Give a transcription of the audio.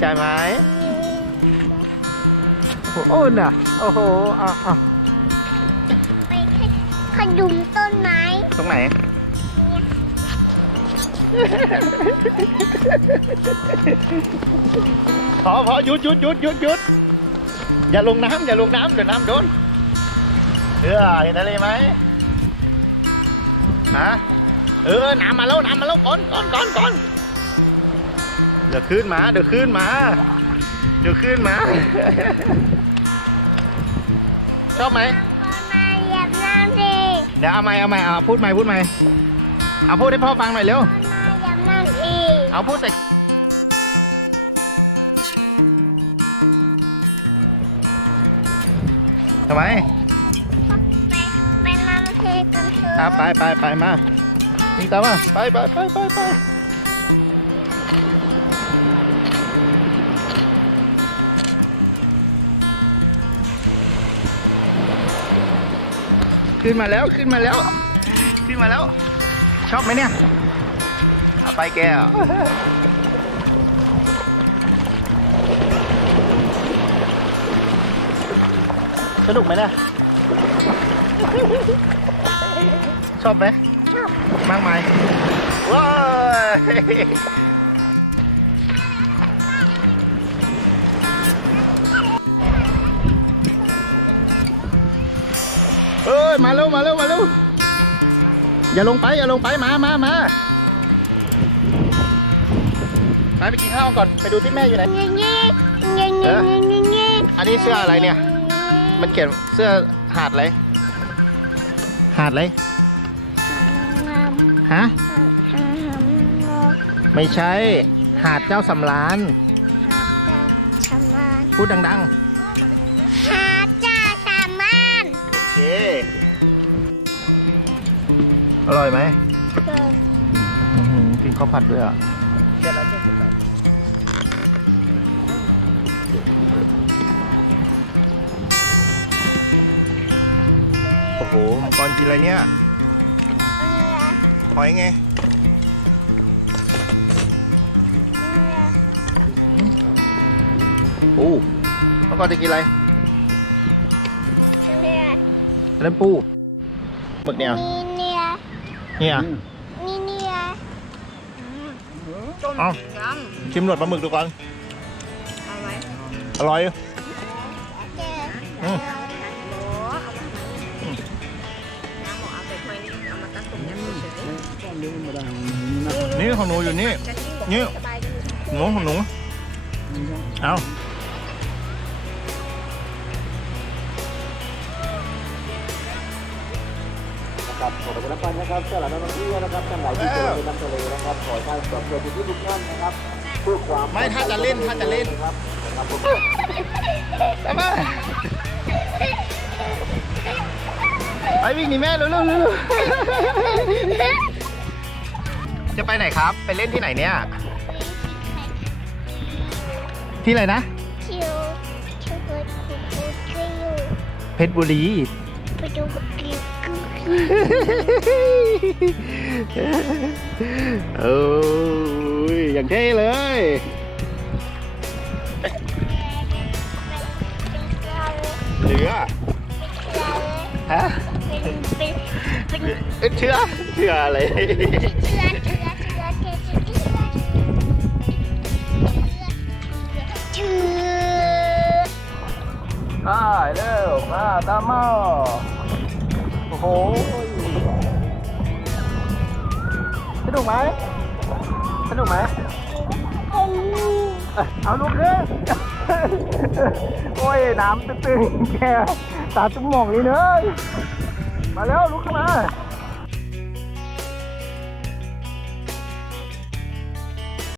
ใจไหมโอ้โหน่ะ โอ้โหอะอะไปขยุมต้นไม้ตรงไหน พอพอหยุดหยุดหยุดหยุดหยุดอย่าลงน้ำอย่าลงน้ำเดี๋ยวน้ำโดนเออเห็นอะไรไหมฮะเออน้ำมาแล้วน้ำมาแล้วก่อนก่อนก่อนก่อน เดี๋ยวขึ้นมา เดี๋ยวขึ้นมา เดี๋ยวขึ้นมา ชอบไหมก่อนมาเหยียบน้ำสิเดี๋ยวเอาใหม่เอาใหม่เอาพูดใหม่พูดใหม่เอาพูดให้พ่อฟังหน่อยเร็วก่อนมาเหยียบน้ำอีกเอาพูดแต่ทำไมไปไปน้ำเทกันเถอะ อะไปไปไปมาวิ่งตามมาไปไปไปไปไป ขึ้นมาแล้วขึ้นมาแล้ว ขึ้นมาแล้ว ชอบไหมเนี่ยเอาไปแกวสนุกไหมเนี่ยชอบไหมชอบมากมายว้า ยเอ้ยมาเร็วมาเร็วมาเร็วอย่าลงไปอย่าลงไปมามามาไปไปกินข้าวก่อนไปดูที่แม่อยู่ไหนเงี้ยเงี้ยเงี้ยเงี้ยเงี้ยเงี้ยเงี้ยอันนี้เสื้ออะไรเนี่ย มันเขียนเสื้อหาดอะไรหาดอะไรฮะไม่ใช่หาดเจ้าสำราญชามานพูดดังหาจ้าชามานๆโอเค อร่อยไหมเกิดอื้อหือกินข้าวผัดด้วยอะโอ้โหมังกรกินอะไรเนี่ยเรือหอยไงเรือปูมังกรจะกินอะไรเรืออันนั้นปูหมึกเนี่ยมีเนียเนี่ยมีเนียเอาชิมหนวดปลาหมึกดูก่อน เอาไหมอร่อยเจออืมน้ำหมอเอาไปถ้วยนี้เอามาตั้งตรงนี้เฉยนี่ของหนูอยู่นี่ ๆจะยิ่งบอกนี่ สบายดีหนูของหนู เอา นะครับขอบคุณนะครับนะครับสำหรับนักท่องเที่ยวนะครับท่านไหนที่เจอในน้ำทะเลนะครับขอให้ท่านสอบเจอที่ทุกท่านนะครับเพื่อความไม่ถ้าจะเล่นถ้าจะเล่นครับนะครับผมไปมาไปวิ่งหนีแม่เร็วเร็วเร็วจะไปไหนครับ ไปเล่นที่ไหนเนี่ย ที่ไหนนะคิวคิวคิวคิวคิวเพชรบุรีไปดูคิวคิว โอ้ยอย่างเท่เลยเหลือฮะเชื่อเชื่ออะไรอเชือเชือเชือเชือเชือเชือได้เร็วมาตามมา โอ้โหสนุกไหมสนุกไหมเอาลูกขึ้นโอ้ย น้ำตื้นๆแกตาจมหมองนี่เนอะมาแล้วลุกขึ้นมา